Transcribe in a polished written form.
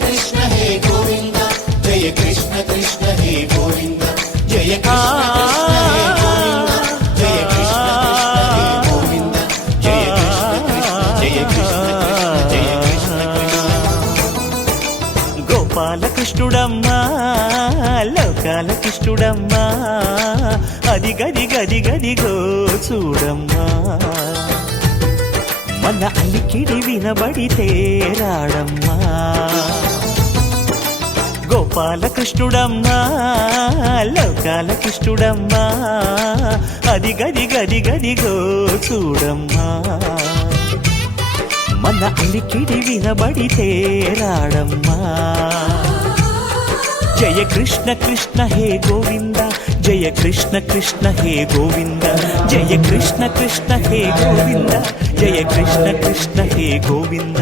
కృష్ణ హే గోవింద జయ కృష్ణ కృష్ణ హే గోవింద జయ కృష్ణ కృష్ణ హే గోవింద జయ కృష్ణ కృష్ణ హే గోవింద జయ కృష్ణ కృష్ణ జయ కృష్ణ కృష్ణ జయ కృష్ణ కృష్ణ గోపాలకృష్ణుడమ్మా లోకాల కృష్ణుడమ్మా అది గది గది గదిగో చూడమ్మా మన అలికిడి వినబడితే రాడమ్మా గోపాలకృష్ణుడమ్మా లోకాల కృష్ణుడమ్మా అది గది గది గదిగో చూడమ్మా మన అలికిడి వినబడితే రాడమ్మా జయ కృష్ణ కృష్ణ హే గోవింద జయ కృష్ణ కృష్ణ హే గోవింద జయ కృష్ణ కృష్ణ హే గోవింద జయ కృష్ణ కృష్ణ హే గోవింద